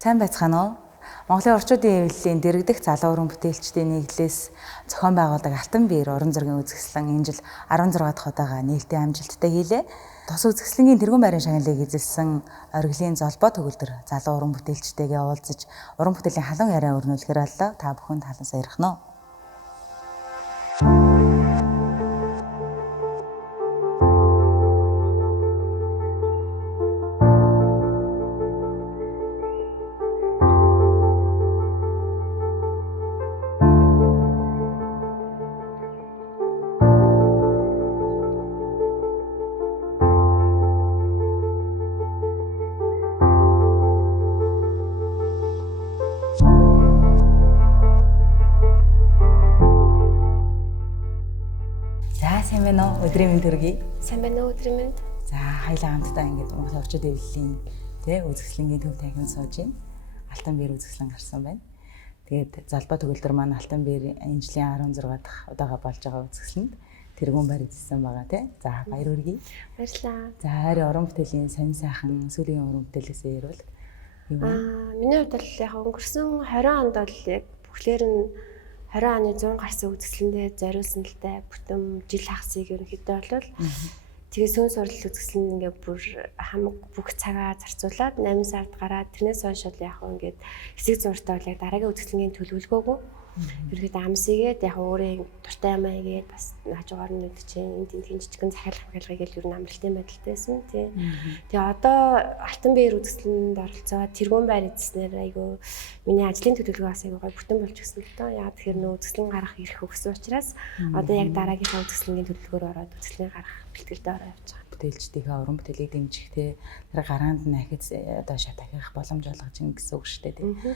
Сайн байцгаана уу? Монголын орчуудын эвлэлийн дэргэдэх залуу уран бүтээлчдийн нийтлээс зохион байгуулдаг Алтан биер уран зургийн үзэсгэлэн энэ жил 16 дахь удаага нээлттэй амжилттай хийлээ. Тус үзэсгэлэнгийн тэргуун байрын шагналыг эзэлсэн Оргилийн золбоо төгөлдөр залуу уран бүтээлчтэйгээ уулзаж уран бүтээлийн халуун яриа өрнүүлэхээр боллоо. Та бүхэнд халуун саярхна уу? Сайн байна уу? Өдрийн мэнд төргий. Сайн байна уу? Өдрийн мэнд. За хоёлаа хамтдаа ингээд Монголын орчуудын эвлэлийн үзэсгэлэнгийн төв танхимд сууж байна. Алтан биер үзэсгэлэн гарсан байна. Тэгээд залбаа төгөлдөр маань Алтан биер энэ жилийн 16 дахь удаага болж байгаа үзэсгэлэнд тэргуун байр эзэлсэн байгаа тий. За баяр хүргэе. Баярлалаа. За харин уран бүтээлийн сонин сайхан сүүлийн уран бүтээлээсээ ярил. Миний хувьд бол яг өнгөрсөн 20 онд бол яг бүхлээр нь 20 оны 100 гарсан үзэсгэлэндээ зориулсан л да бүтэн жил хагасыг ерөнхийдөө бол тэгээ сүүн сурал үзэсгэлэн ингээ бүр хамаг бүх цагаа зарцуулаад 8 сард гараад тэрнээс хойш л яг ингээд хэсэг зуртаа бол яг дараагийн үзэсгэлэнгийн төлөвлөгөөгөө ерөнхийдөө амсыгээд яг өөрийн дуртай юм аагээд бас хажуугаар нь чинь энд тийм жижигхэн захиалга хангалтгыг л ер нь амралтын байдалтайсэн тий. Тэгээ одоо Алтан биер үзэсгэлэнд оролцоод тэргуун байр эзэснээр айгүй миний ажлын төлөвлөгөө бас айгүй гоё бүтэн болж гисэн л доо. Яг тэгэхээр нөө үзэсгэлэн гарах ирэх өгсөн учраас одоо яг дараагийнхаа үзэсгэлэнгийн төлөвлөгөөр ороод үзэсгэлэн гарах бэлтгэлдээ ороо явж байгаа. Бүтээлчдийнхээ уран бүтээлийг дэмжих тий. Тэр гараанд нь ахиц одоо шат ахих боломж олгож ин гэсэн үг шүү дээ тий.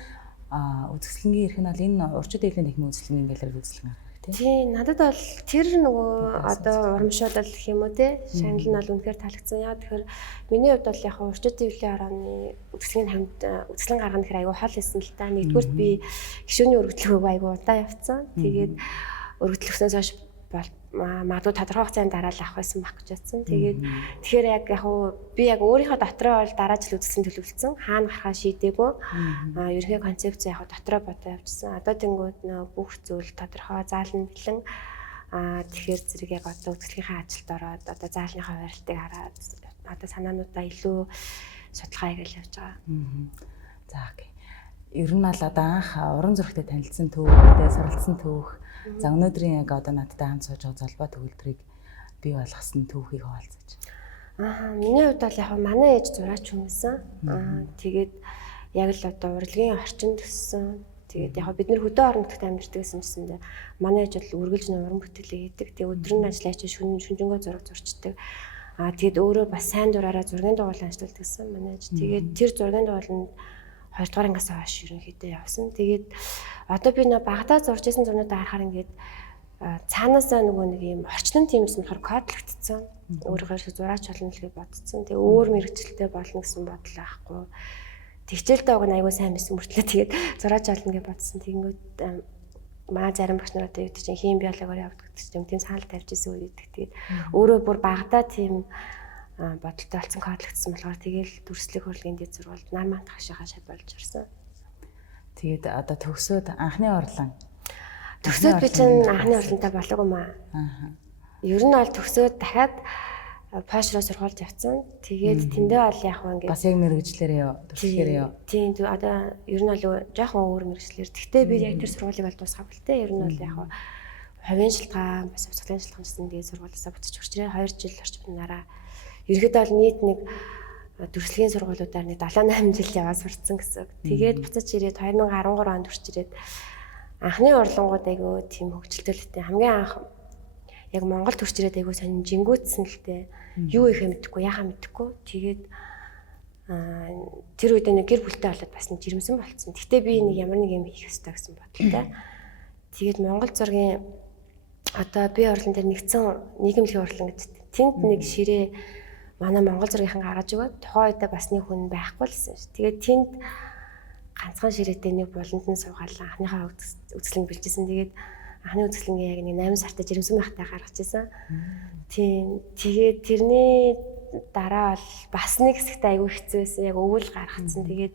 Үзэсгэлэнгийн эрх нь бол энэ орчуудын эвлэлийн техникийн үзэсгэлэнгийн гэлээр үзэсгэлэн гарах тийм. Тийм, надад бол тэр нөгөө одоо урамшуулал гэх юм уу те. Шагнал нь бол үнэхээр таалагдсан. Яа тэгэхээр миний хувьд бол яг орчуудын эвлэлийн орооны үзэсгэлэнгийн хамт үзэсгэлэн гаргах нь аягүй хол хийсэн л та. Нэгдүгürt би гишүүний өргөдлөгөө аягүй удаа явцсан. Тэгээд өргөдлөгснөөс хойш магадгүй тодорхой хугацаанд дараа л авах байсан байх гэж бодсон. Тэгэхээр яг би яг өөрийнхөө дотроо бол дараа жил үзэсгэлэн төлөвлөсөн. Хаана гарахаа шийдээгүй. Ерөнхий концепц яг дотроо бодоо явуулсан. Одоо тэнгууд нөө бүх зүйл тодорхой заалн бэлэн. Тэгэхээр зэрэг яг одоо үзэсгэлэнгийн ажилд ороод одоо заалныхаа барилтыг хараад одоо санаануудаа илүү судалгаа хийгээл явж байгаа. За окей. Ер нь бол одоо анх уран зурагтай танилцсан төвхтэй суралцсан төвх. За өнөөдрийн яг одоо надтай хамт сууж байгаа залбаа төгөлдрийг бий болгосон төвхийг хаалцаж. Миний хувьд бол яг манай ээж зураач хүмүүссэн. Тэгээд яг л одоо урлагийн орчинд төссөн. Тэгээд яг бид нэр хөдөө орон нутагт амьдардаг юмсэндээ манай ээж бол үргэлж уран бүтээлээ хийдэг. Тэгээд өдөр нь ажиллаж шүнжэнгөө зураг зурчдаг. Тэгээд өөрөө бас сайн дураараа зургийн дугуйлан ажилладаг гэсэн манай ээж. Тэгээд тэр зургийн дугуйланд 2 дугаар ангиас хойш ерөнхийдөө явсан. Тэгээд одоо би нөө багадаа зурж исэн зурнуудаа харахаар ингээд цаанаасаа нөгөө нэг юм орчнын тиймээс болохоор кодлогдсон. Өөрөөр зураач болно л гэж бодсон. Тэгээ өөр мэрэгчлэлтэй болно гэсэн бодол байхгүй. Тэгчээлтэй уг нь айгүй сайн байсан мөртлөө тэгээд зураач болно гэж бодсон. Тэгэнгүүт маа зарим багш нар одоо юу гэдэг чинь хим биологиор явдаг тийм санал тавьж исэн үед гэдэг. Тэгээд өөрөө бүр багадаа тийм бодолтой болсон кодлогдсон болохоор тэгэл дүрслэх хөрлөгийн дэд зурвалд нар мант хашаага шат болж ирсэн. Тэгээд одоо төгсөөд анхны орлон. Төгсөөд би чинь анхны орлонтой болоогүй маа. Ер нь бол төгсөөд дахиад пошроо сургуульд явцсан. Тэгээд тэндээ бол яг ингээд бас яг мэрэгчлэрээ юу, төгсөхээр юу. Тийм одоо ер нь бол жоохон өөр мэрэгчлэр. Гэхдээ би яг тэр сургуулийг бол дуусгав л те. Ер нь бол яг хувийн шилтгаан, бас цоглын шилтгаанчсан тэгээд сургуулиасаа буцаж хүрчээ 2 жил орчим нараа. Ерөнхийдөө бол нийт нэг төрөлхийн сургуулиудаар нэг 7-8 жил яваа сурцсан гэсэн. Тэгээд буцаж ирээд 2013 онд хүрч ирээд анхны орлонгууд айгүй тийм хөгжилтэй л дээ. Хамгийн анх яг Монголд хүрч ирээд айгүй сонин жингүүтсэн л дээ. Юу ихэ мэдэхгүй, яхаа мэдэхгүй. Тэгээд тэр үед нэг гэр бүлтэй болоод бас нэг жирэмсэн болцсон. Гэхдээ би нэг ямар нэг юм хийх ёстой гэсэн бодолтой. Тэгээд Монгол зургийн одоо бие орлон дээр нэгдсэн нийгэмлэгийн орлон гэдэг. Тэнд нэг ширээ манай Монгол зургийнхан гаргаж өгөөд тухайн үедээ бас нэг хүн байхгүй лсэн ш. Тэгээд тэнд ганцхан ширээтэй нэг буланд нь суугаалаа анхныхаа үзэсгэлэн бэлжсэн. Тэгээд анхны үзэсгэлэнгээ яг нэг 8 сартаа жирэмсэн байхтай гаргаж ирсэн. Тийм. Тэгээд тэрний дараа бол бас нэг хэсэгт аягүй хэцүү байсан. Яг өвөл гаргацсан. Тэгээд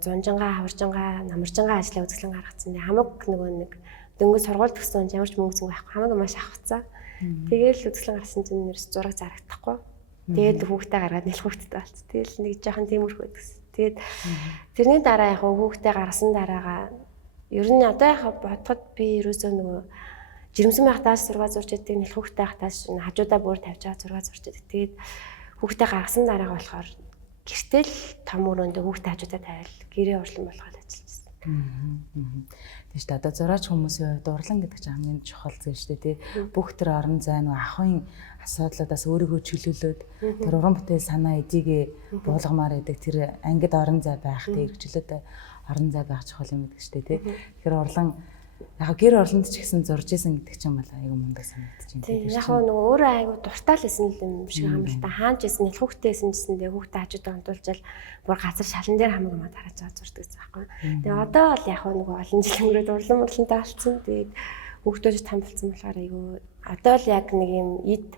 зунжангаа, хаваржангаа, намаржангаа ажлаа үзэсгэлэн гаргацсан. Тэгээ хамаг нөгөө нэг дөнгөж сургууль төгссөн ямар ч мөнгө зүйн байхгүй хамаг маш авцсан. Тэгээл үзэсгэлэн гаргасан чинь нэрс зураг зарагдахгүй. Тэгээд хүүхдээ гаргаад нэлэх хүүхдэд болц. Тэгэл нэг жоохон тиймэрхүү гэсэн. Тэгээд тэрний дараа яг хүүхдээ гаргасан дараагаа ер нь одоо яг бодоход би ерөөсөө нөгөө жирэмсэн байхдаас зураг зурж идэг, нэлэх хүүхдээ байхдаас хажуудаа бүр тавьж байгаа зураг зурж идэг. Тэгээд хүүхдээ гаргасан дараагаа болохоор гэртэл том өрөөндөө хүүхдээ хажуудаа тавиал гэрээ урлан болгоод ажиллаж байна. Тийм шүү дээ. Одоо зураач хүмүүсийн хувьд урлан гэдэг чинь хамгийн чухал зүйл шүү дээ, тий. Бүх тэр орон зай нөгөө ахын асуудлуудаас өөрийгөө чөлөөлөөд тэр уран бүтээл санаа эдийгээ буулгамаар байдаг тэр ангид орон зай байх, тий, эрхчлөөтэй орон зай байх чухал юм гэдэг шүү дээ, тий. Тэгэхээр урлан яг гэр орлонд ч гэсэн зурж исэн гэдэг чинь бол айгүй мундаг санагдаж байна. Тийм яг нөгөө өөрөө айгүй дуртай л исэн юм шиг юм л та. Хаанч исэн нэл хүүхдээсэн гэсэндээ хүүхдээ хажуудаа онтуулжал бүр газар шалан дээр хамаг юм тараж байгаа зурдаг гэсэн байхгүй. Тэгээ одоо бол яг нөгөө олон жил өнгөрөөд урлантай болсон. Тэгээд хүүхдүүд том болсон болохоор айгүй одоо л яг нэг юм эд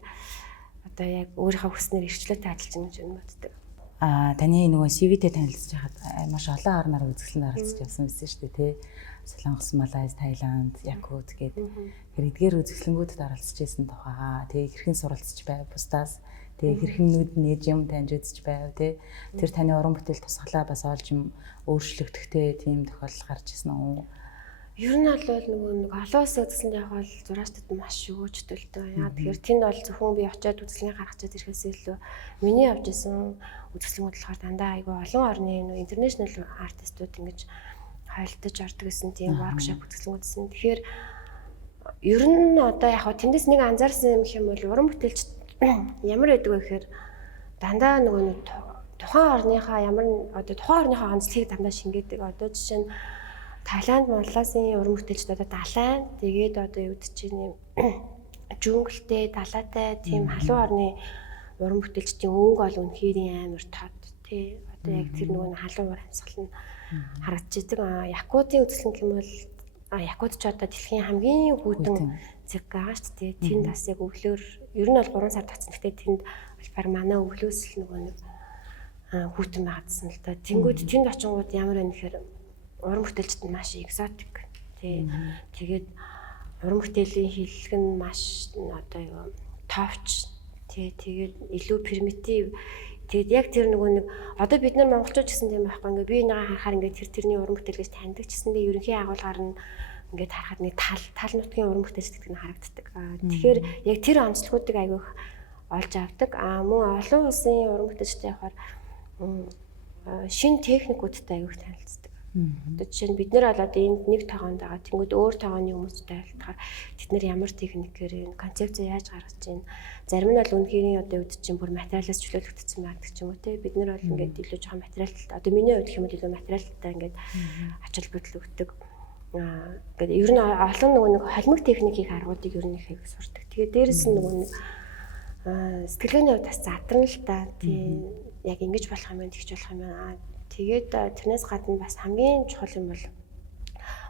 одоо яг өөрийнхөө хүснээр эрхчлөөтэй ажиллаж байгаа юм боддог. Таны нөгөө CV-тэй танилцж байхад маш олон орноор үзэсгэлэн оролцож явсан байсан шүү дээ, тий. Солонгос, Малайз, Таиланд, Якут гээд тэр эдгээр үзэсгэлэнгүүдэд оролцож байсан тухайгаа тэгээ хэрхэн суралцж байв бусдаас тэгээ хэрхэн нүд нээж юм таньж үзэж байв тий. Тэр таны уран бүтээл тусгалаа бас олж юм өөрчлөгдөхтэй тийм тохиолдол гарч ирсэн үү? Ер нь бол нөгөө нэг олон улсын үзэсгэлэнд явбал зураачдад маш өгөөжтөлтэй. Яа тэгэхээр тэнд бол зөвхөн би очиод үзэсгэлэн гаргачаад ирэхээс илүү миний явж исэн үзэсгэлэнгүүд болохоор дандаа айгүй олон орны нөгөө интернэшнл артистууд ингэж хайлтаж ордог гэсэн тийм воркшоп үзэсгэлэнгүүдсэн. Тэгэхээр ер нь одоо яг хаа тэндээс нэг анзаарсан юм их юм бол уран бүтээлч ямар байдаг вэ гэхээр дандаа нөгөө нэг тухайн орныхаа ямар одоо тухайн орныхаа онцлогийг дандаа шингээдэг. Одоо жишээ нь Таиланд, Малайзийн уран бүтээлчд одоо далайн тэгээд одоо юу гэдэг чинь жүнгэлтэй, далайтай тийм халуун орны уран бүтээлчдийн өнгө бол үнэхээр амар тод тий. Одоо яг тэр нөгөө халуун уур амьсгал нь харагдаж байгаа. Якутын үзэсгэлэн гэвэл Якут ч одоо дэлхийн хамгийн хүйтэн зэг байгаа шүү дээ. Тэнд бас яг өглөөр ер нь бол 3 сар татсан. Гэхдээ тэнд баг манай өглөөс л нөгөө нэг хүйтэн байгаадсан л да. Тэнгүүд тэнд очингууд ямар байна гэхээр уран бүтээлчд маш экзотик тий. Тэгээд уран бүтээлийн хиллэг нь маш одоо юу товч тий. Тэгээд илүү примитив. Тэгээд яг тэр нөгөө нэг одоо бид нар монголчууд гэсэн тийм байхгүй ингээ би нэг харахаар ингээ тэрний уран бүтээл гэж таньдаг гэсэндээ ерөнхий агуулгаар нь ингээ харахад нэг тал нутгийн уран бүтээлч гэдэг нь харагддаг. Тэгэхээр яг тэр онцлогуудыг аягүйх олж авдаг. Мөн олон улсын уран бүтээлчтэй явахаар шинэ техникүүдтэй аягүйх танилцдаг. Одоо жишээ нь бид нар бол одоо энд нэг тогоонд байгаа. Тэнгүүд өөр тогооны хүмүүстэй айлтахаар тэд нар ямар техникээр концепц яаж гаргаж байна. Зарим нь бол үнэхээр одоо үүд чинь бүр материалаас чөлөөлөгдсөн байдаг ч юм уу те. Бид нар бол ингээд илүү жоохон материалтай. Одоо миний хувьд гэх юм бол илүү материалтай ингээд ач холбогдол өгдөг. Ингээд ер нь олон нөгөө нэг холимог техникийг аргуудыг ер нь их сурдаг. Тэгээ дээрэс нь нөгөө нэг сэтгэлгээний хувьд бас задран л та. Тийм яг ингэж болох юм байна, тэгж болох юм байна. Тэгээд тэрнээс гадна бас хамгийн чухал юм бол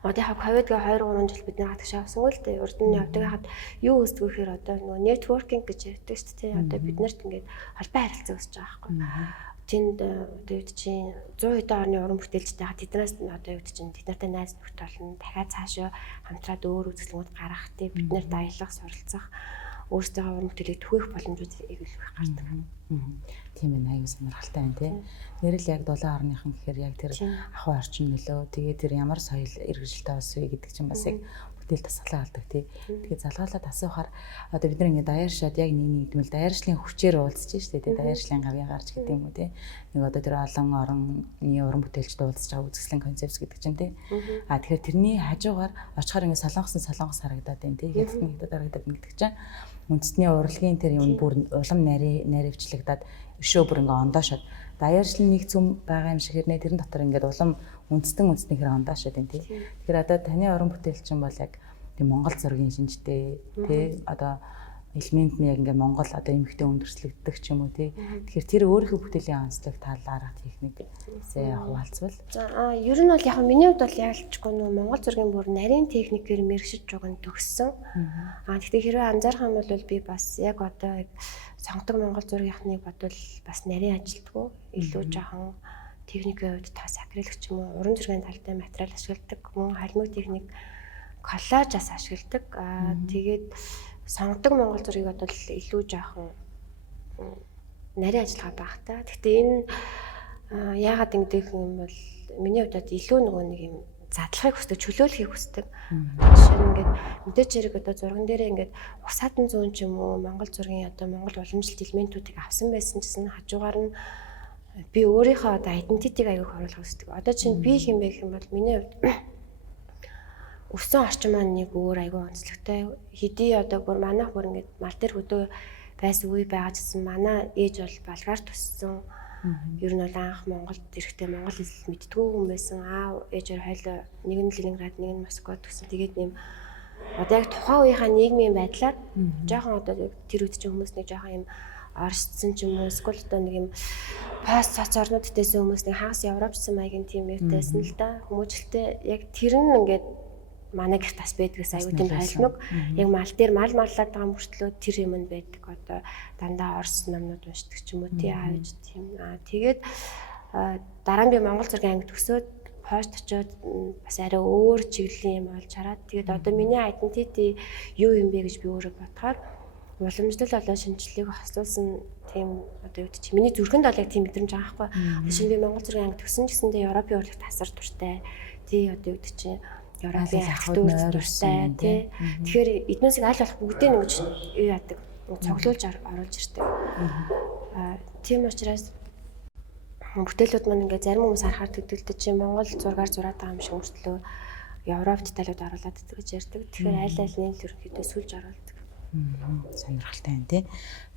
одоо яг ковидгийн 2-3 жил бид нэг тагшаа авсан үл дээ. Урд нь явдаг хахад юу үүсдэг вэ гэхээр одоо нөгөө networking гэж ярьдаг шүү дээ. Одоо бид нарт ингээд холбоо харилцаа үүсэж байгаа байхгүй. Тэнд одоо юу чинь 100 хэдэн орны уран бүтээлчтэй хаа тэднээс одоо юу чинь тэд нартай найз нөхд болно. Дахиад цаашаа хамтраад өөр үзэсгэлэнүүд гаргах тий бид нарт аялах, суралцах өөрсдөө уран бүтээлийг түгээх боломжууд их гардаг. Тийм ээ, аюу сонирхолтой байна тий. Нэрэл яг 7 орныхан гэхээр яг тэр ахуй орчин нөлөө тэгээд тэр ямар соёл эргэлжилтэй бас вэ гэдэг чинь бас яг бүтээл тасгалаа алдаг тий. Тэгээд залгаалаад асуухаар одоо бид нар ингэ даяаршаад яг нэг нэгдмэл даяаршлын хүчээр уулзж штэ тий. Даяаршлын гавьяа гарч гэдэг юм уу тий. Нэг одоо тэр олон орны уран бүтээлчд уулзж байгаа үзэсгэлэн концепц гэдэг чинь тий. Тэгэхээр тэрний хажуугаар очихоор ингэ солонгос харагдаад байна тий. Хятад харагдаад байна гэдэг чинь үндэсний урлагийн тэр юм бүр улам наривчлагдаад өшөө бүр ингээ ондоошоод даяаршлын нэг зүм байгаа юм шиг хэрнээ тэрэн дотор ингээд улам үндэстэн хэр ондоошоод байна тий. Тэгэхээр одоо таны уран бүтээлчин бол яг тийм Монгол зургийн шинжтэй тий одоо элемент нь яг ингээ Монгол одоо эмхтэй өндөрслөгддөг ч юм уу тий. Тэгэхээр тэр өөрийнхөө бүтээлийн онцлог талаарх техникээ хуваалцвал. За ер нь бол яг миний хувьд бол яалтчгүй нөө Монгол зургийн бүр нарийн техникээр мэрэгшиж байгаа нь төгссөн. Гэхдээ хэрвээ анзаарах юм бол би бас яг одоо сонгодог Монгол зургийнхныг бодвол бас нарийн ажилтгүй илүү жоохон техникийн хувьд тас акрилч юм уу уран зургийн талтай материал ашигладаг, мөн холимог техник коллажаас ашигладаг. Тэгээд сонгодог монгол зургийг бодвол илүү жоохон нарийн ажиллагаа байх та. Гэхдээ энэ яагаад ингэдэг юм бол миний хувьд илүү нөгөө нэг юм задлахыг хүсдэг, чөлөөлөхийг хүсдэг. Жишээ нь ингээд мэдээч хэрэг одоо зурган дээрээ ингээд усаатан зүүн ч юм уу монгол зургийн одоо монгол уламжлалт элементүүдийг авсан байсан гэсэн хажуугаар нь би өөрийнхөө одоо айдентитиг аягүй харуулах хүсдэг. Одоо чинь би хэм бэ гэх юм бол миний хувьд өссөн орчин маань нэг өөр аягүй онцлогтой. Хэдий одоо бүр манайх бүр ингээд мал дээр хөдөө байсан үе байгаа гэсэн манай ээж бол Болгар туссан. Ер нь бол анх Монголд ирэхдээ монгол хэл мэддэггүй хүн байсан. Аав ээжээр хойлоо нэг нь Ленинград, нэг нь Москвад туссан. Тэгээд нэм одоо яг тухайн үеийнхаа нийгмийн байдлаар жоохон одоо тэр үед чинь хүмүүс нэг жоохон юм оршдсон ч юм уу эсвэл одоо нэг юм пост соц орнууд дэсэн хүмүүс нэг хагас европчсан маягийн тийм явтайсан л да. Хүмүүжлэлтэй яг тэр нь ингээд манай гэрт бас байдгаас аюу тийм хайлнаг. Яг мал дээр мал маллаад байгаа мөртлөө тэр юм нь байдаг. Одоо дандаа орс номнууд уншдаг ч юм уу тий аавж тийм. Тэгээд дараа нь би Монгол зургийн анги төгсөөд пошт очиод бас арай өөр чиглэлийн юм олж хараад тэгээд одоо миний айдентити юу юм бэ гэж би өөрөө бодохоор уламжлал болоо шинжилгээг хослуулсан тийм одоо юу гэж миний зүрхэнд бол яг тийм мэдрэмж байгаа байхгүй. Шинэ би Монгол зургийн анги төгсөн гэсэндээ Европын урлагт тасар дуртай. Тий одоо юу гэж Европын архитектурт дуртай тий. Тэгэхээр эднээсийг аль болох бүгдийг нэг юу яадаг цоглуулж оруулж ирдэг. Тийм учраас бүтээлүүд маань ингээ зарим хүмүүс харахаар төгдөлдөж чи Монгол зургаар зураад байгаа юм шиг өөртлөө Европ деталууд оруулаад идэх гэж ярьдаг. Тэгэхээр аль аль нь л ерөнхийдөө сүлж оруулдаг. Сонирхолтой байна тий.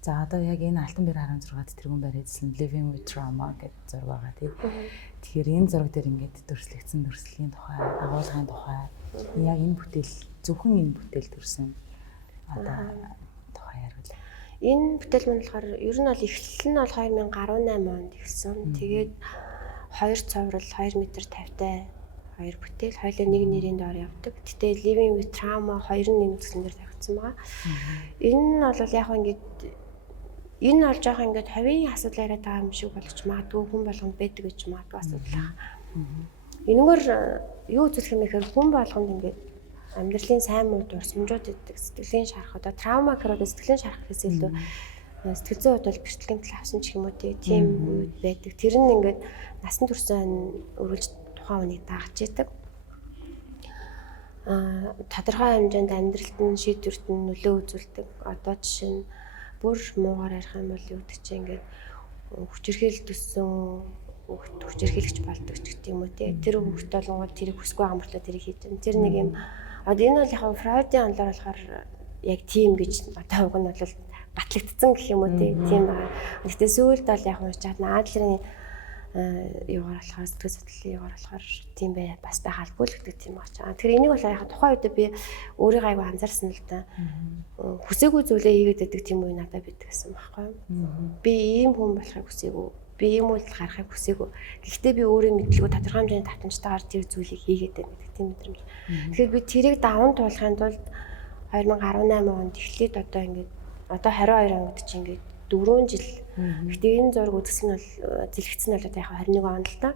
За одоо яг энэ Алтан бэр 16-д тэргүүн барьсан Living with Trauma гэдэг зураг байгаа тий. Тэгэхээр энэ зураг дээр ингээд төрслөгдсөн төрслөгийн тухай, агуулгын тухай яг энэ бүтээл зөвхөн энэ бүтээл төрсөн одоо тухай ярил. Энэ бүтээл маань болохоор ер нь бол эхлэл нь бол 2018 онд эхэлсэн. Тэгээд 2 цоврал 2 м 50-тай 2 бүтээл хоёулаа нэг нэрийн доор явдаг. Гэтэ Living with Trauma 2-1 гэсэн дээр тавигдсан байгаа. Энэ нь бол яг ингээд энэ бол жоох ингээд хавийн асуудал яриад байгаа юм шиг болгож магадгүй хүн болгонд байдаг гэж магадгүй асуудал байна. Энэгээр юу үзүүлэх юм гэхээр хүн болгонд ингээд амьдралын сайн муу дурсамжууд гэдэг сэтгэлийн шарах одоо траума гэхээр сэтгэлийн шарах гэхээс илүү сэтгэл зүйн хувьд бол бэрхтлийн тал авсан ч юм уу тийм үед байдаг. Тэр нь ингээд насан туршаа өргөлж тухайн үнийг дагаж идэг. Тодорхой хэмжээнд амьдралд нь шийдвэрт нь нөлөө үзүүлдэг. Одоо жишээ нь бүр муугаар ярих юм бол юу гэдэг чинь ингээд хүчирхийлэл төссөн хүчирхийлэгч болдог ч гэх юм уу тий. Тэр хүүхд болгоод тэрийг хүсгүй байгаа мөртлөө тэрийг хийж байгаа. Тэр нэг юм одоо энэ бол яг Фройдын онлоор болохоор яг тийм гэж одоо уг нь бол гатлагдсан гэх юм уу тий. Тийм байгаа. Гэхдээ сүүлд бол яг уучаад Адлерийн юугаар болохоор сэтгэл судлалын юугаар болохоор тийм бай бас байгаалгүй л гэдэг тийм байгаа. Тэгэхээр энийг бол яг тухайн үед би өөрийгөө аягүй анзаарсан л да. Хүсээгүй зүйлээ хийгээд байдаг тийм үе надад байдаг гэсэн байхгүй. Би ийм хүн болохыг хүсээгүй. Би ийм үйл гарахыг хүсээгүй. Гэхдээ би өөрийн мэдлэгөө тодорхой хэмжээний татамжтайгаар тэр зүйлийг хийгээд байна гэдэг тийм мэдрэмж. Тэгэхээр би тэрийг даван туулахын тулд 2018 онд эхлээд одоо ингээд одоо 22 онд чинь ингээд 4 жил. Гэхдээ энэ зураг үзсэн нь бол зэлгцсэн нь бол одоо яг 21 онд л та.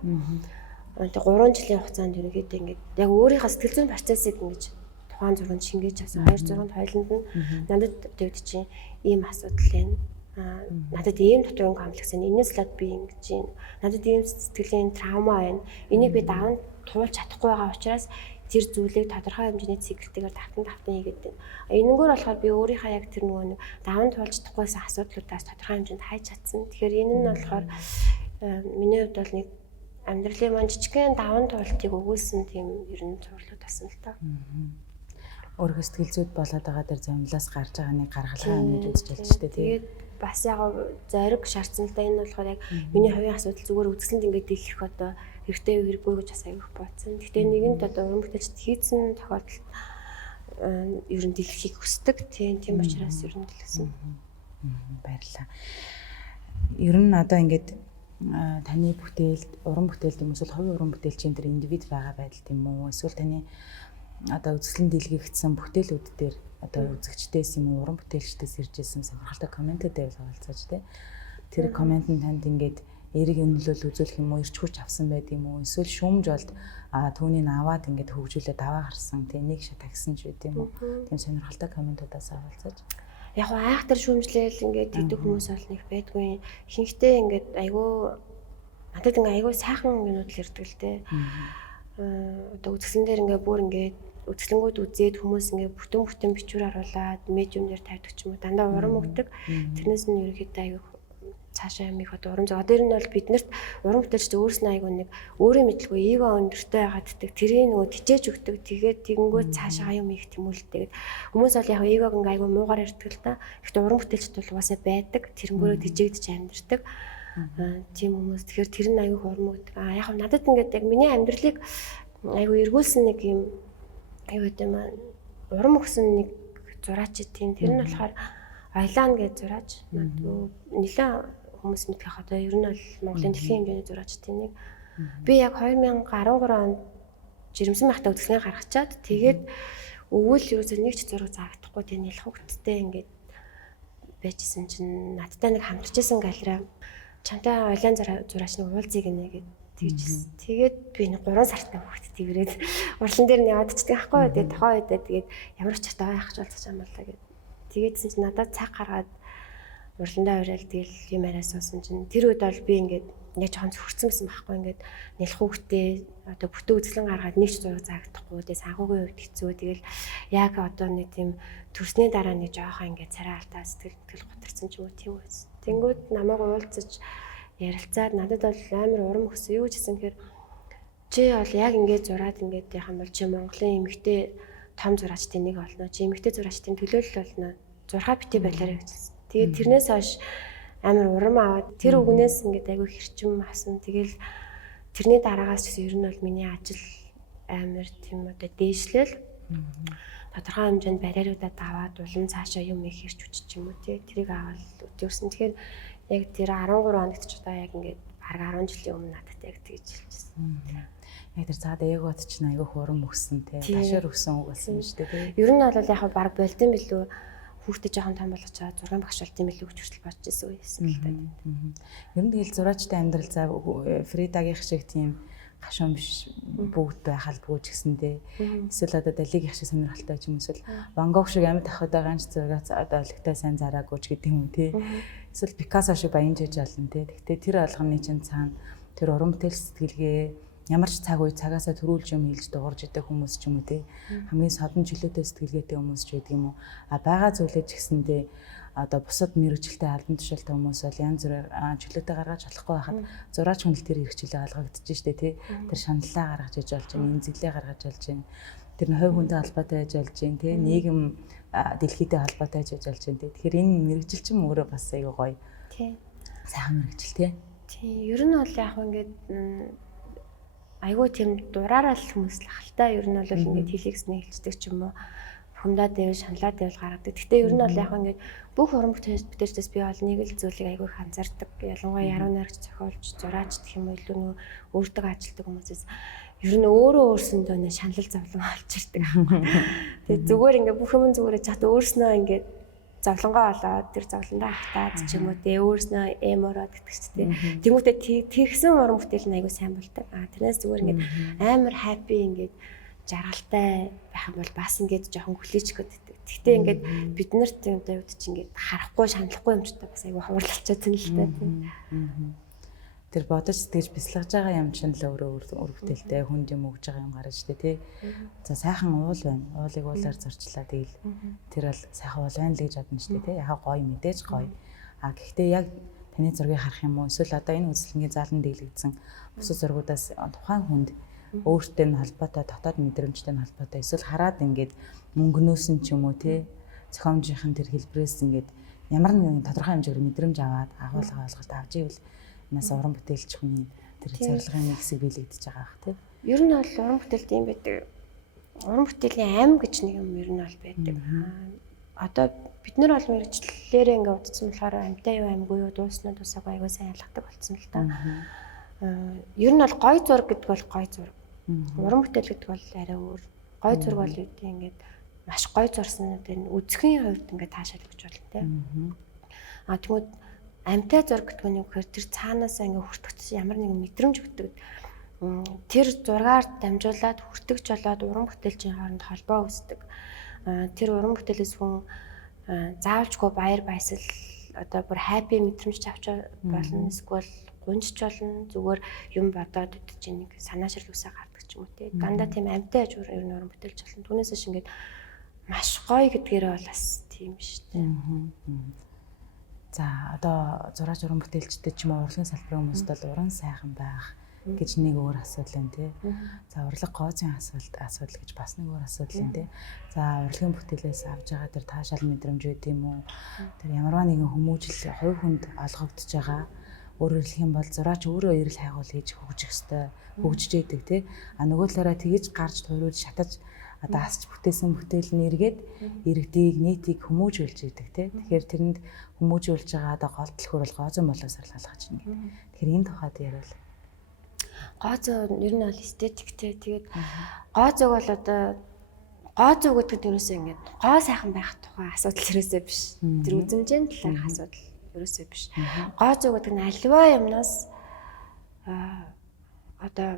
Тэгээ 3 жилийн хугацаанд ерөнхийдөө ингээд яг өөрийнхөө сэтгэл зүйн процессыг ингэж тухайн зурганд шингээж авсан. Хоёр зурганд хоёуланд нь надад дэвд чинь ийм асуудал байна. Надад ийм дотоодын комплекс байна. Энэс л би ингэж юм. Надад ийм сэтгэлийн траума байна. Энийг би даван туулж чадахгүй байгаа учраас тэр зүйлийг тодорхой хэмжээний циклтэйгээр давтан хийгээд байна. Энэнгөр болохоор би өөрийнхөө яг тэр нөгөө нэг даван туулж чадахгүйсэн асуудлуудаас тодорхой хэмжээнд хайж чадсан. Тэгэхээр энэ нь болохоор миний хувьд бол нэг амьдралын маань жижигхэн даван туултыг өгүүлсэн тийм ер нь зурлууд басан л та. Өөргөө сэтгэл зүйд болоод байгаа дээр зомлоос гарч байгаа нэг гаргалгаа ингэж үзэж ялж штэ тийм. Бас яг зориг шаардсан л да. Энэ болохоор яг миний хувийн асуудал зүгээр үзэсгэлэнт ингээд дэлгэх одоо хэрэгтэй хэрэггүй гэж бас аяг бодсон. Гэхдээ нэгэнд одоо уран бүтээлчд хийсэн тохиолдолд ер нь дэлгэхийг хүсдэг. Тийм учраас ер нь дэлгэсэн. Баярлалаа. Ер нь одоо ингээд таны бүтээлд уран бүтээлд юм эсвэл хувийн уран бүтээлчийн тэр индивид байгаа байдал тийм үү? Эсвэл таны одоо үзэсгэлэн дэлгэгдсэн бүтээлүүд дээр одоо үзэгчдээс юм уу уран бүтээлчдээс ирж ирсэн сонирхолтой комментүүд байвал хавалцаач тий. Тэр коммент нь танд ингээд эерэг өнөлөөл үзүүлэх юм уу, ирч хүч авсан байд юм уу, эсвэл шүүмж болд түүнийг аваад ингээд хөгжүүлээд аваа гарсан тийм нэг шат тагсан ч байд юм уу. Тийм сонирхолтой комментуудаас авалцаж. Яг айхтар шүүмжлээл ингээд идэх хүмүүс бол нэг байдгүй. Ихэнхдээ ингээд айгүй надад ингээд айгүй сайхан юмнууд л ирдэг л дээ. Одоо үзэсгэлэн дээр ингээд бүр ингээд үзэсгэлэнгүүд үзээд хүмүүс ингээд бүтэн бичвэр оруулаад медиум дээр тавьдаг ч юм уу дандаа урам өгдөг. Тэрнээс нь ерөөхдөө айгүй цаашаа юм их одоо урам зөө. Одоо ер нь бол биднэрт урам бүтээлчд өөрснөө айгүй нэг өөрийн мэдлгүй эго өндөртэй байгааддаг. Тэрийг нөгөө тижээж өгдөг. Тэгээд тэгэнгүүт цаашаа юм их тэмүүлдэг. Хүмүүс бол яг эгог ингээ айгүй муугаар ярьдаг л та. Гэхдээ урам бүтээлчд бол угаасаа байдаг. Тэрнгүүрээ тижээгдэж амьдэрдэг. Тийм хүмүүс. Тэгэхээр тэр нь айгүй урам өгдөг. Яг надад ингээд яг миний амьдралыг айгүй эргүүлсэн нэг юм юу гэдэг юм аа. Урам өгсөн нэг зураач тийм. Тэр нь болохоор Айлан гэж зураач. Нэлээд хүмүүс мэдэх одоо ер нь бол Монголын дэлхийн хэмжээний зураачдын нэг. Би яг 2013 онд жирэмсэн байхдаа үзэсгэлэн гаргачаад тэгээд өвөл ерөөсөө нэг ч зураг заагдахгүй тийм нэлэх хөвгттэй ингээд байжсэн чинь надтай нэг хамтарчсэн галерей чамтай Айлан зураачны уулзыг нэ гэд тэгжсэн. Тэгээд би нэг 3 сартаа хөвгттэй ирээд урлан дээр нь яваадчдаг байхгүй. Тэгээд тохоо өдөө тэгээд ямар ч чатаа яах ч болчих юм болоо гэд. Тэгээдсэн чинь надад цаг гаргаад урландаа уриал тэгэл юм арай суусан чинь тэр үед бол би ингээд яг жоохон зүрхсэн гэсэн байхгүй ингээд нэлэх хүүхдээ одоо бүтэн үзэсгэлэн гаргаад нэг ч зураг заагдахгүй тэгээ санхүүгийн хувьд хэцүү тэгэл яг одоо нэг тийм төрсний дараа нэг жоохон ингээд царай алтаа сэтгэл готарсан ч юм уу тийм байсан. Тэнгүүд намайг уулзаж ярилцаад надад бол амар урам өгсөн юу гэсэн хэрэг чи бол яг ингээд зураад ингээд яах юм бол чи Монголын эмэгтэй том зураачдын нэг олно чи эмэгтэй зураачдын төлөөлөл болно зурхаа битээ байлаарэ гэсэн. Тэгээд тэрнээс хойш амар урам аваад тэр үгнээс ингээд айгүй хэрчим авсан. Тэгэл тэрний дараагаас ч ер нь бол миний ажил амар тийм одоо дээшлэл тодорхой хэмжээнд барьеруудад аваад улам цаашаа юм их хэрч үчиж юм уу тэрийг аваад өтөрсөн. Тэгэхээр яг тэр 13 оногт ч одоо яг ингээд бараг 10 жилийн өмнө надад яг тэгж хэлчихсэн. Яг тэр цаад эгод чинь айгүй хурам өгсөн тий. Ташаар өгсөн үг болсон юм шүү дээ тий. Ер нь бол яг баг болдсон билүү хүүхдээ жоохон том болгочоод 6 багш болт юм илүү гэж хүртэл бодож ирсэн үеэсэн л та. Ер нь тэгэл зураачтай амьдрал за Фридагийн шиг тийм гашуун биш бүгд байхалбгүй ч гэсэндээ эсвэл одоо Далиг их шиг сонирхолтой ч юм эсвэл Ван Гог шиг амьд ахад байгаа ч зураг одоо олигтой сайн зараагүй ч гэдэг юм тий. Эсвэл Пикассо шиг баян жиж олно тий. Гэхдээ тэр алганы чинь цаана тэр урам бүтээл сэтгэлгээ ямар ч цаг үе цагаасаа төрүүлж юм хэлж дуурж идэх хүмүүс ч юм уу тий. Хамгийн содон чөлөөтэй сэтгэлгээтэй хүмүүс ч гэдэг юм уу. Бага зүйлээ ч гэсэндээ одоо бусад мэрэгчлээ албан тушаалтай хүмүүс бол янз бүрээр чөлөөтэй гаргаж болохгүй байхад зураач хүнэл тэр хэрэгчлээ алгагдчих штэ тий. Тэр шаналлаа гаргаж иж болж байна, эмзэглээ гаргаж болж байна. Тэр нь хувь хүнтэй холбоотой байж болж байна тий. Нийгэм дэлхийдээ холбоотой байж болж байна тий. Тэгэхээр энэ мэрэгжил чинь өөрөө бас аягүй гоё. Тий. Сайхан мэрэгжил тий. Тий. Ер нь бол яг ингээд айгүй тийм дураараа л хүмүүс л ахaltaа ер нь бол ингээд хэлийгснээ хэлцдэг ч юм уу хүмдаа дэвэл шаналаа дэвэл гаргадаг. Гэхдээ ер нь бол яг ингээд бүх уран бүтээлчдээс би бол нэг л зүйлийг айгүй анзаардаг. Ялангуяа яруу найрагч зохиолч зураач гэх юм уу илүү нөгөө өөртөө ажилтдаг хүмүүсээс ер нь өөрөө өөрсөндөө нэг шанал зовлон олж ирдэг аахгүй. Тэгээд зүгээр ингээд бүх юм зүгээрээ чад өөрснөө ингээд зовлонгоо олоод тэр зовлондоо хатаад ч юм уу тэ өөрснөө эмороод гэдэг ч тийм. Тэмүүтээ тэгсэн уран бүтээл нь айгүй сайн болдог. Тэрнээс зүгээр ингээд амар хаппи ингээд жаргалтай байх юм бол бас ингээд жоохон хүлээж өгдөг. Гэхдээ ингээд бид нарт юм даа үед чи ингээд харахгүй шаналхгүй юм ч та бас айгүй хаварлалчаад байна л та тийм. Тэр бодож сэтгэж бясалгаж байгаа юм чинь л өөрөө үр бүтээлтэй хүнд юм өгж байгаа юм гарна шүү дээ тий. За сайхан уул байна. Уулыг уулаар зорчлаа тэгэл тэр бол сайхан уул байна л гэж бодно шүү дээ тий. Яхаа гоё мэдээж гоё. Гэхдээ яг таны зургийг харах юм уу? Эсвэл одоо энэ үзлэнгийн заалан дийлэгдсэн бусад зургуудаас тухайн хүнд өөртөө нь холбоотой дотоод мэдрэмжтэй нь холбоотой эсвэл хараад ингээд мөнгнөөс нь ч юм уу тий. Зохиомжийн тэр хэлбэрээс ингээд ямар нэгэн тодорхой хэмжээгээр мэдрэмж аваад агуулга ойлголт авч ивэл нас уран бүтээлч хүний тэр зорилгын нэг хэсэг биелэгдэж байгаа бах тий. Ер нь бол уран бүтээлд юм байдаг. Уран бүтээлийн аим гэж нэг юм ер нь бол байдаг. Одоо бид нар бол мэрэгчлэлээрээ ингээд удацсан болохоор амьтаа юу аймгүй юу дууснаа дусаагүй айгүй сайн ялгадаг болсон л та. Ер нь бол гой зураг гэдэг бол гой зураг. Уран бүтээл гэдэг бол арай өөр. Гой зураг бол үүдээ ингээд маш гой зурсан энэ үзэхийн хувьд ингээд таашаал өгч болно тий. Тэгмээд амтай зураг гэдэг нь юу гэхээр тэр цаанаасаа ингээ хүртэгдсэн ямар нэгэн мэдрэмж өгдөг. Тэр зургаар дамжуулаад хүртэгч болоод уран бүтээлчийн хооронд холбоо үүсдэг. Тэр уран бүтээлээс хүн заавалжгүй баяр баясгал одоо бүр хайпи мэдрэмж авч болно, эсвэл гунжч болно, зүгээр юм бодоод үтж нэг санаа ширлүүсээ гардаг ч юм уу те. Дандаа тийм амтай ажуур ер нь уран бүтээлч болно. Түүнээс шиг ингээд маш гоё гэдгээрээ бол бас тийм шүү дээ. За одоо зураач уран бүтээлчтэй ч юм уу урлагийн салбарын хүмүүст бол уран сайхан байх гэж нэг өөр асуудал юм тий. За урлаг гоозын асуудал гэж бас нэг өөр асуудал юм тий. За урлагийн бүтээлээс авж байгаа тэр таашаал мэдрэмж үү тийм үү. Тэр ямарваа нэгэн хүмүүжил хувь хүнд олгогдож байгаа. Өөрөөр хэлэх юм бол зураач өөрөө эрэл хайгуул хийж хөгжих ёстой, хөгжиж идэг тий. Нөгөө талаараа тэгэж гарч туйруулж шатаж одоо асч бүтээсэн бүтээл нь эргээд иргэдийг нийтийг хүмүүжүүлж идэг тий. Тэгэхээр тэрэнд хүмүүжүүлж байгаа одоо гол төлхөр бол гоозон боловсрал алгаж байна гэдэг. Тэгэхээр энэ тухайд ярил. Гоозоо ер нь бол эстетиктэй. Тэгээд гоозог бол одоо гоозог гэдэг нь ерөөсөө ингээд гоо сайхан байх тухай асуудал ерөөсөө биш. Тэр үзмжийн талаарх асуудал ерөөсөө биш. Гоозог гэдэг нь альва юмнаас одоо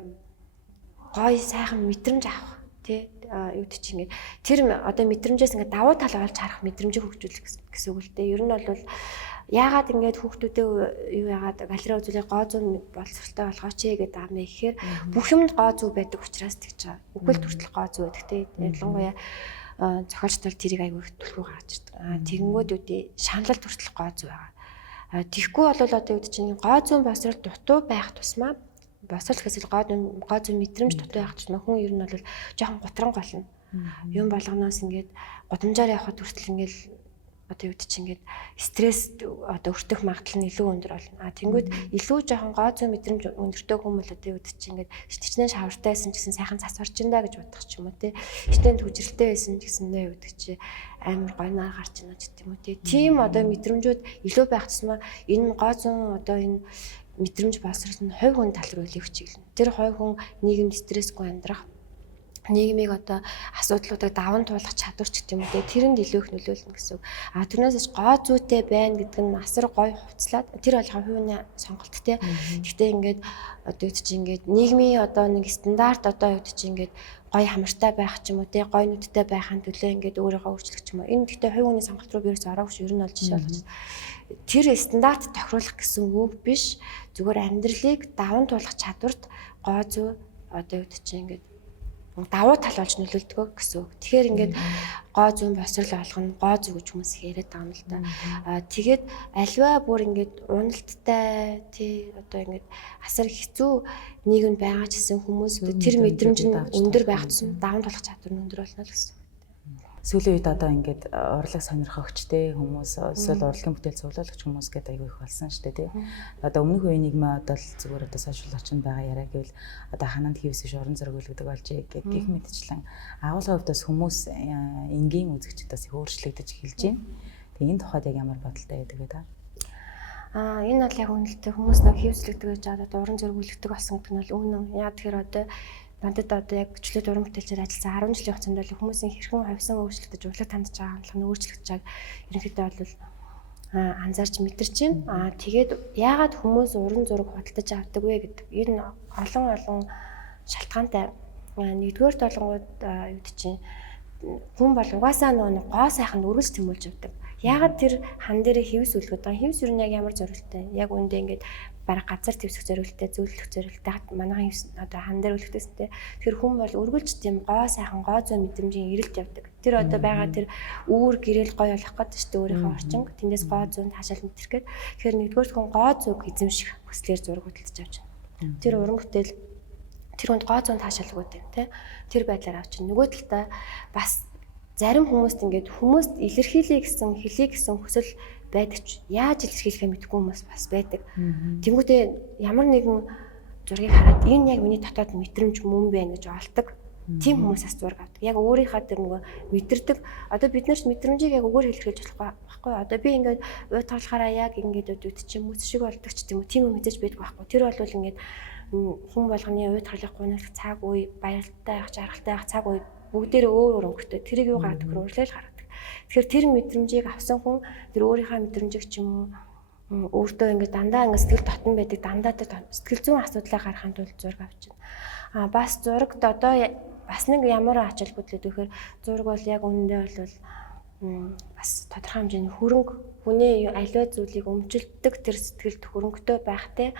гоё сайхан мэдрэмж авах тий юу гэдэг чинь ингээд тэр одоо мэдрэмжээс ингээд давуу тал олж харах мэдрэмжийг хөгжүүлэх гэсэн үг л дээ. Ер нь бол яагаад ингээд хүүхдүүдээ юу яагаад галерей үзүүлэх гоо зүүн боловсралтай болгооч гэдэг аамаа ихээр бүх юмд гоо зүү байдаг учраас тэгж байгаа. Үхэл хүртэл гоо зүү байдаг тий. Ялангуяа зохиолч тал тэрийг аягүй их түлхүү гаргаж ирдэг. Тэгэнгүүт үүдээ шаналлалт хүртэл гоо зүү байгаа. Тэгэхгүй бол одоо юу гэдэг чинь гоо зүүн боловсрал дутуу байх тусмаа босол гэхээс гоо зүүн мэдрэмж дутуу байх ч хүн ер нь бол жоохон гутран голно. Юм болгоноос ингээд гудамжаар явхад хүртэл ингээд одоо юу гэдэг чинь ингээд стресс одоо өртөх магадлал нь илүү өндөр болно. Тэнгүүд илүү жоохон гоо зүүн мэдрэмж өндөртэй хүмүүс одоо юу гэдэг чинь ингээд хичнээн шавартай байсан гэсэн сайхан цас орчиндаа гэж бодох ч юм уу те. Хичнээн хүчрэлтэй байсан гэсэндээ юу гэдэг чи амар гойноор гарч ийна ч гэдэг юм уу те. Тийм одоо мэдрэмжүүд илүү байх тусмаа энэ гоо зүүн одоо энэ мэдрэмж боловсрол нь хувь хүн тал руу илүүх чиглэнэ. Тэр хувь хүн нийгэмд стрессгүй амьдрах, нийгмийг одоо асуудлуудыг даван туулах чадвар ч гэдэм үү тэрэнд илүү их нөлөөлнө гэсэн үг. Тэрнээс гоо зүйтэй байна гэдэг нь асар гоё хувцлаад тэр бол хувийн сонголт те. Гэхдээ ингээд одоо юу гэж ингээд нийгмийн одоо нэг стандарт одоо юу гэж ингээд гоё хамартай байх ч юм уу те гоё нүдтэй байхын төлөө ингээд өөрийгөө өөрчлөх ч юм уу. Энэ гэхдээ хувийн хүний сонголт руу вирус ороогүй ер нь бол жишээ болгож тэр стандарт тохируулах гэсэн үг биш. Зүгээр амьдралыг даван туулах чадварт гоо зүй одоо юу гэж ингээд давуу тал болж нөлөөлдөг гэсэн үг. Тэгэхээр ингээд гоо зүүн босрол болгоно, гоо зүү гэж хүмүүс яриад байгаа юм л да. Тэгээд альва бүр ингээд уналттай тий одоо ингээд асар хэцүү нийгэмд байгаа ч гэсэн хүмүүс тэр мэдрэмж нь өндөр байх тусам даван тулах чадвар нь өндөр болно л гэсэн. Сүүлийн үед одоо ингээд урлаг сонирхогчтэй хүмүүс эсвэл урлагийн бүтээл цуглуулагч хүмүүс гэдэг аягүй их болсон шүү дээ тий. Одоо өмнөх үеийн нийгмээ одоо л зүгээр одоо сошиал орчинд байгаа яриа гэвэл одоо хананд хийвсэж уран зураг үлгдэг болж гэх мэтчлэн агуулгын хувьд бас хүмүүс энгийн үзэгчдээс өөрчлөгдөж эхэлж байна. Тэгээ энэ тухайд яг ямар бодолтой байдаг вэ та? Энэ бол яг үнэлтэй хүмүүс нэг хийвслэгдэг гэж одоо уран зураг үлгдэг болсон гэдэг нь бол үнэн. Яг тэгэхээр одоо надад одоо яг чөлөөт уран бүтээлчээр ажилласан 10 жилийн хугацаанд бол хүмүүсийн хэрхэн хавьсан өөрчлөгдөж урлаг тандж байгаа хандлага нь өөрчлөгдөж байгааг ерөнхийдөө бол анзаарч мэдэрч байна. Тэгээд яагаад хүмүүс уран зураг худалдаж авдаг вэ гэдэг энэ олон шалтгаантай. Нэгдүгээр толгойд юу гэж чинь хүн бол угаасаа нөгөө гоо сайханд үргэлж тэмүүлж авдаг. Яагаад тэр хан дээрээ хивс үлгэж байгаа? Хивс юу нэг ямар зорилттой? Яг үндэ ингээд бараг газар твсэх зорилттой, зөвлөх зорилттой манайхан хивс одоо хан дээр үлгэхтэйстэй. Тэр хүн бол үргэлж тийм гоо сайхан гоо зөө мэдрэмжийн эрэлт явдаг. Тэр одоо байгаа тэр үүр гэрэл гоё болох гэдэг чинь өөрийнхөө орчин тэндээс гоо зүүн таашаал мэтрэх гээд тэгэхээр нэгдүгээр хүн гоо зүүг эзэмших хүслээр зураг хөдөлж авч байна. Тэр уран бүтээл тэр хүнд гоо зүүн таашаалгүй дээ тий. Тэр байдлаар авч байна. Нөгөө талдаа бас зарим хүмүүст ингээд хүмүүст илэрхийлье гэсэн хэлье гэсэн хүсэл байдаг ч яаж илэрхийлэхээ мэдэхгүй хүмүүс бас байдаг. Тэнгүүтээ ямар нэгэн зургийг хараад энэ яг миний дотоод мэдрэмж мөн байна гэж олдог. Тийм хүмүүсээс зураг авдаг. Яг өөрийнхөө тэр нөгөө мэдэрдэг. Одоо бид нарт мэдрэмжийг яг өгөр илэрхийлж болохгүй байхгүй. Одоо би ингээд уй тоглохаараа яг ингээд өдөрт чинь мэс шиг болдог ч тийм үү. Тийм юм мэдээж байдаг байхгүй. Тэр бол ингээд хүн болгоны уй тоглох гуйнах цаг үе, баяртай байх, жаргалтай байх цаг үе бүгдээр өөр өнгөтэй. Тэрийг юу гаргадаг вэ? Урлагийг гаргадаг. Тэгэхээр тэр мэдрэмжийг авсан хүн тэр өөрийнхөө мэдрэмжийг ч юм уу өөртөө ингээд дандаа ингээд сэтгэл дотн байдаг, дандаа сэтгэл зүйн асуудлаа гаргахын тулд зураг авч байна. Бас зурагт одоо бас нэг ямар ач холбогдол өгөхөөр зураг бол яг үнэндээ бол бас тодорхой хэмжээний хөрөнгө хүний аливаа зүйлийг өмчлөдөг тэр сэтгэлд хөрөнгөтэй байх те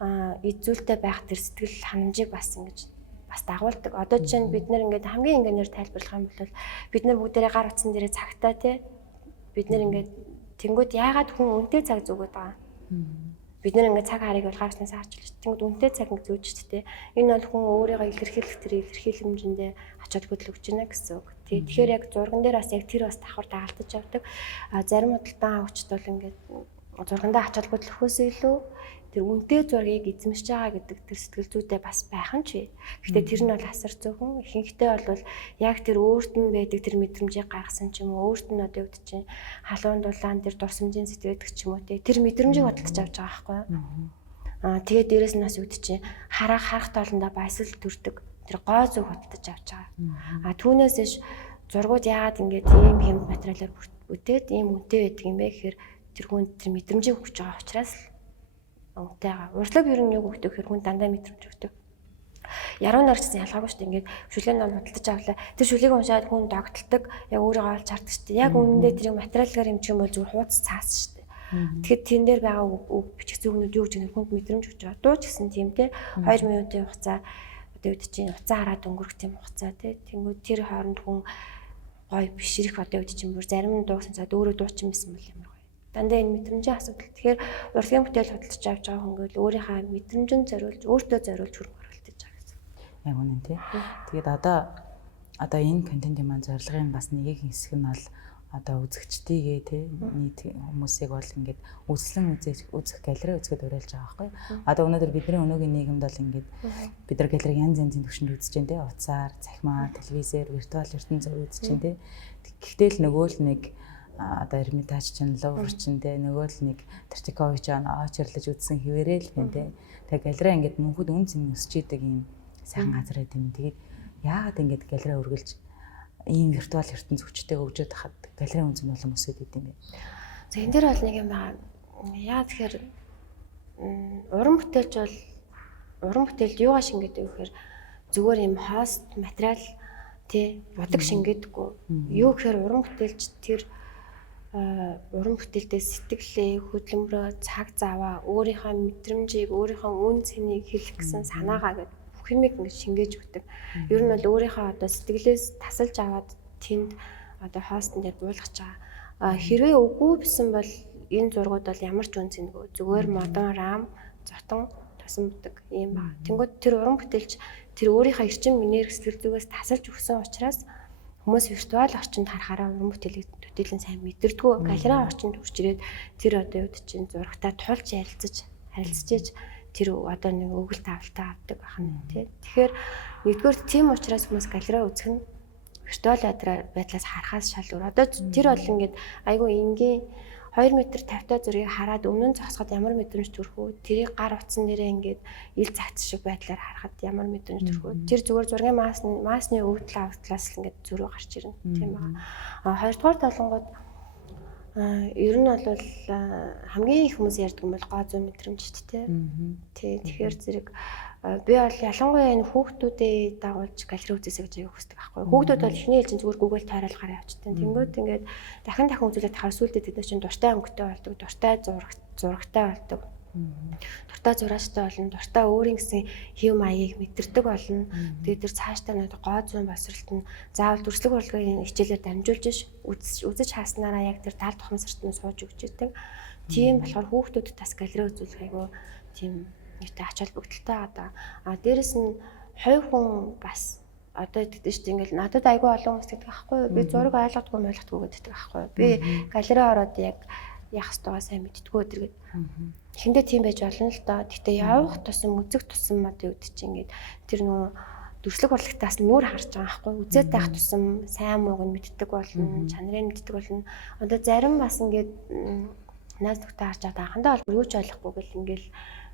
эзүүлтэй байх тэр сэтгэл ханамжийг бас ингэж бас дагуулдаг. Одоо жишээ нь бид нэр ингээд хамгийн энгийнээр тайлбарлах юм бол бид нар бүгдээрээ гар утсан дээрээ цагтаа те бид нэр ингээд тэнгууд яагаад хүн үнэтэй цаг зүгээд байгаа. Бид нэр ингээд цаг харыг бол гар утснаас харж болж тэнгууд үнэтэй цаг ингэ зүүж штэ те. Энэ бол хүн өөрийгөө илэрхийлэх тэр илэрхийлэмжиндээ ач холбогдол өгч байна гэсэн үг. Тэгэхээр яг зурган дээр бас яг тэр бас давхар даалтаж авдаг. Зарим худалдан авагчд бол ингээд зургандаа ач холбогдол өгөхөөс илүү тэр үнэтэй зургийг эзэмшиж байгаа гэдэг тэр сэтгэл зүйтэй бас байх нь ч. Гэхдээ тэр нь бол асар зөвхөн ихэнхдээ бол яг тэр өөрт нь байдаг тэр мэдрэмжийг гаргасан ч юм уу өөрт нь одоо үүд чинь халуун дулаан тэр дурсамжийн сэтгэдэг ч юм уу тэр мэдрэмжийг бодлож авч байгаа байхгүй юу. Тэгээд дээрэс нь бас үүд чинь харах тоолондоо баясгал төрдөг тэр гой зүг бодлож авч байгаа. Түүнээс иш зургууд яагаад ингэж ийм хэмт материалаар бүтээд ийм үнэтэй байдаг юм бэ гэхээр тэр хүнд тэр мэдрэмжийг өгч байгаа учраас үнэтэйгаа. Урдлаг ер нь юу өгдөг гэхээр хүн дандаа мэдрэмж өгдөг. Яруу нарчсан ялгаагүй шүү дээ. Ингээд шүлгийн ном худалдаж авлаа. Тэр шүлгийг уншаад хүн догтлдог. Яг өөрийгөө олж хардаг шүү дээ. Яг үнэндээ тэрийг материалгаар хэмжих юм бол зүгээр хууц цаас шүү дээ. Тэгэхэд тэн дээр байгаа үг бичих зүгнүүд юу гэж нэг хүнд мэдрэмж өгч байгаа. Дуу ч гэсэн тийм те 2 минутын хугацаа одоо үүд чинь хуцаа хараад өнгөрөх тийм хугацаа те. Тэнгүүд тэр хооронд хүн гой бишрэх одоо үүд чинь бүр зарим нь дуусан цаад өөрөө дуучин байсан бол ямар гоё. Дандаа энэ мэдрэмжийн асуудал. Тэгэхээр урлагийн бүтээл худалдаж авч байгаа хүн бол өөрийнхөө мэдрэмжинд зориулж өөртөө зориулж хөрөнгө оруулалт хийж байгаа гэсэн. Яг үнэн тий. Тэгээд одоо энэ контентын маань зорилгын бас нэг хэсэг нь бол одоо үзэгчдийгээ тий нийт хүмүүсийг бол ингээд үзлэн үзэх галерей үзэхэд уриалж байгаа байхгүй. Одоо өнөөдөр бидний өнөөгийн нийгэмд бол ингээд бид нар галерей янз янзын төвшөнд үзэж байна тий. Утсаар, цахимаар, телевизээр, виртуал ертөнцөөр үзэж байна тий. Гэхдээ л нөгөө л нэг одоо Эрмитаж чанал урчин тий нөгөө л нэг Тертикович очирлаж үзсэн хിവэрэл байна тий. Тэгээ галерей ингээд мөнхөд үн цэн өсч идэг юм сайхан газар байт юм. Тэгээд яагаад ингээд галерей үргэлж ийм виртуал ертөнц хүчтэй хөгжөөд хахад галерей үнцэн болон өсөд идэм бэ. За энэ дээр бол нэг юм байгаа. Яа тэгэхээр уран бүтээлд юугаа шингээдэг вэ гэхээр зүгээр юм хост материал тий бодог шингээдэггүй. Юу гэхээр уран бүтээлч тэр уран бүтээлдээ сэтгэлээ, хөдөлмөрөө, цаг заваа, өөрийнхөө мэдрэмжийг, өөрийнхөө үн цэнийг хэлэх гэсэн санаагаа гэдэг бүх юмыг ингэ шингээж өгдөг. Ер нь бол өөрийнхөө одоо сэтгэлээс тасалж аваад тэнд одоо хостон дээр буулгаж байгаа. Хэрвээ үгүй бисэн бол энэ зургууд бол ямар ч үн цэнэгүй. Зүгээр модон рам, зотон тосон бүдэг юм байна. Тэнгүүд тэр уран бүтээлч тэр өөрийнхөө эрчим энерги сэтгэл зүгээс тасалж өгсөн учраас хүмүүс виртуал орчинд харахаараа уран бүтээлийн сайн мэдэрдэггүй. Галерей орчинд хүрч ирээд тэр одоо юу чинь зурагтаа тулж харилцаж тэр одоо нэг өгөл тавалтаа авдаг байна тий. Тэгэхээр нэгдүгээр тийм учраас хүмүүс галерей үзэх нь виртуал байдлаас харахаас шал өөр. Одоо тэр бол ингээд айгүй энгийн 2 м 50 зургийг хараад өмнө нь зогсоход ямар мэдрэмж төрөх вэ? Тэрийг гар утсан дээрээ ингээд ил цагц шиг байдлаар харахад ямар мэдрэмж төрөх вэ? Тэр зүгээр зургийн маасны өвдөл автлаас л ингээд зөрүү гарч ирнэ тийм байна. Хоёрдугаар талангууд ер нь бол хамгийн их хүмүүс ярьдаг юм бол гоо зүүн мэдрэмж шүү дээ тий. Тэгэхээр зэрэг би бол ялангуяа энэ хүүхдүүдэд дагуулж галерей үзээсэй гэж аяг хүсдэг байхгүй. Хүүхдүүд бол ихний ээлжин зүгээр Google тайруулал гараа явчихдаг. Тэнгүүд ингээд дахин үзүүлээд тахаар сүултээ тэд чинь дуртай өнгөтэй болдог, дуртай зурагтай болдог. Дуртай зураачтай болно, дуртай өөрийн гэсэн хэв маягийг мэдэрдэг болно. Тэгээд тэр цаашдаа нэг гоо зүүн боловсролт нь заавал дүрслэг урлагийн хичээлээр дамжуулж үзэж хааснараа яг тэр тал тухамсарт нь сууж өгч идэг. Тийм болохоор хүүхдүүдэд бас галерей үзүүлэх айгүй тийм нийтээ ач холбогдолтой одоо. Дээрэс нь хувь хүн бас одоо гэдэг чинь ингээл надад айгүй олон хүмүүс гэдэг байхгүй юу? Би зураг ойлгодгүй гэдэг байхгүй юу? Би галерей ороод яг яах ёстойгоо сайн мэддэггүй өдргээд. Эхэндээ тийм байж болно л доо. Гэтэ явах тусам үзэх тусам мод юу гэдэг чинь ингээд тэр нөгөө дүрслэг урлагтаас нүүр харж байгаа байхгүй юу? Үзээд байх тусам сайн мууг нь мэддэг болно, чанарыг мэддэг болно. Одоо зарим бас ингээд наад нүхтэ харж байгаа анхандаа бол юу ч ойлгохгүй гэл ингээл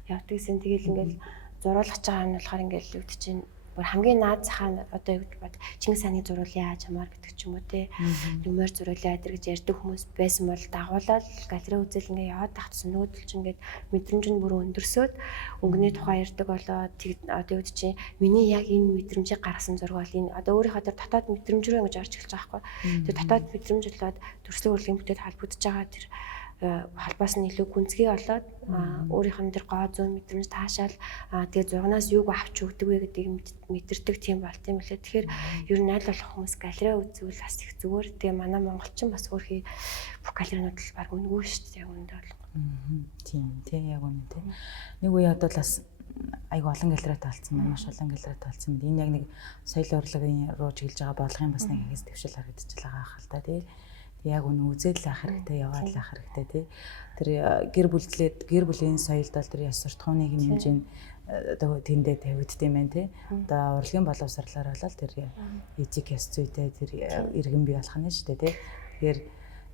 явдаг гэсэн тэгэл ингээл зурулгаж байгаа юм болохоор ингээл үүд чинь бүр хамгийн наад захаа одоо юу бод Чингис хааны зурвалын яаж хамаар гэдэг ч юм уу те юмэр зурвалын адэр гэж ярьдаг хүмүүс байсан бол дагуулаад галерей үзэл ингээ яваад тахсан нүүдэлч ингээд мэдрэмж нь бүр өндөрсөд өнгөний тухай ярьдаг болоо одоо юу чи миний яг энэ мэдрэмжийг гаргасан зураг бол энэ одоо өөрийнхөө тэр дотоод мэдрэмж рүү ингэж орж эхэлж байгаа байхгүй. Тэр дотоод мэдрэмж болоод төрслөг урлагийн бүтээл холбогдож байгаа тэр холбоос нь илүү гүнзгий болоод өөрийнх нь тэр гоо зүүн мэдрэмж таашаал тэгээ зургнаас юуг авч өгдөг вэ гэдгийг мэдэрдэг тийм болт юм лээ. Тэгэхээр ер нь аль болох хүмүүс галерей үзвэл бас их зүгээр. Тэгээ манай монголчин бас өөрхий бүх галерейнууд л баг үнэгүй шүү дээ яг үүндээ бол. Тийм яг үнэ тийм. Нэг үе одоо л бас айгу олон галерейт олцсон байна. Маш олон галерейт олцсон байна. Энэ яг нэг соёл урлагийн руу чиглэж байгаа бодлогын бас нэг хэс төвшил харагдаж байгаа хэл та тийм. Яг үнэ үзэл ах хэрэгтэй, яваад ах хэрэгтэй тий. Тэр гэр бүлийн соёлд бол тэр ёс суртахууны хэмжээ одоо тэндээ тавигддаг юм байна тий. Одоо урлагийн боловсрлоор бол тэр этик ёс зүйтэй тэр иргэн бий болох нь шүү дээ тий. Тэгэхээр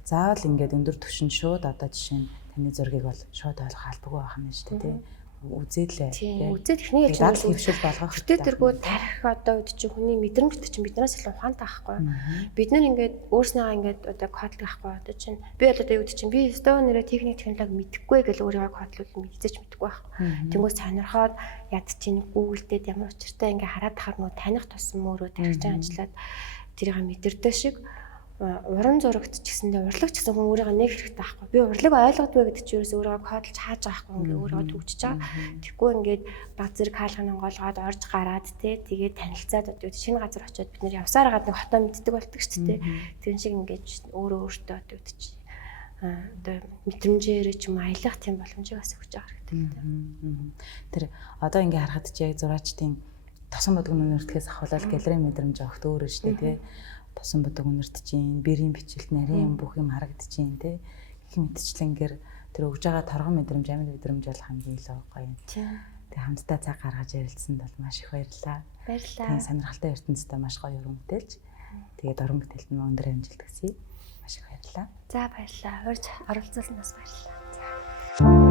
заавал ингээд өндөр түвшин шууд одоо жишээ нь таны зургийг бол шууд ойлгох албагүй байх нь шүү дээ тий. Үзээлээ. Үзэл ихний ялж байгаа хөвшил болгох. Гэтэ тэргүй тарих одоо үд чинь хүний мэдрэмжтэй чинь биднээс илүү ухаантай байхгүй. Бид нар ингээд өөрснийгаа ингээд одоо кодлог ахгүй одоо чинь би бол одоо үд чинь би өстөө нэрэ техник технологи мэдэхгүй гэж өөрийгөө кодлол мэдчихэж мэдэхгүй байхгүй. Тэнгүүс сонирхоод яд чинь Google-д ямар учиртай ингээд хараад тахаар нөө таних тусам өөрөө тархиж ажиллаад тэрийг мэдэрдэг шиг уран зурагт ч гэсэндээ урлаг ч гэсэн хүн өөрийгөө нэг хэрэгтэй байхгүй. Би урлаг ойлгодгүй гэдэг чинь ерөөс өөрийгөө кодлж хааж байгаа байхгүй. Ингээ өөрийгөө төгжиж байгаа. Тэгэхгүй ингээд баг зэрэг хаалганы онгоолгоод орж гараад тэгээд танилцаад одоо шинэ газар очиод бид нэр явсаар гад нэг хотоо мэддэг болдог шүү дээ. Тэр шиг ингээд өөрөө өөртөө одоо үд чи одоо мэдрэмжээр ч юм аялах тийм боломжийг бас өгч байгаа хэрэгтэй. Тэр одоо ингээ харахад чи яг зураачдын тосон бодгон үнэртгэхээс ахвалал галерей мэдрэмж авахт өөр шүү дээ тий. Тосон бодог үнэртэж, бэрийн бичлэлт нарийн бүх юм харагдаж байна те. Их мэдчлэнгээр тэр өгж байгаа торгон мэдрэмж, амин мэдрэмж бол хамгийн илүү гоё юм. Тэгээ хамтдаа цаг гаргаж ярилцсанд бол маш их баярлалаа. Тэгээ сонирхолтой ертөнцтэй маш гоё уран бүтээлч. Тэгээд уран бүтээлд нь өндөр амжилт хүсье. Маш их баярлалаа. За баярлалаа. Урьж оролцуулснаас баярлалаа. За.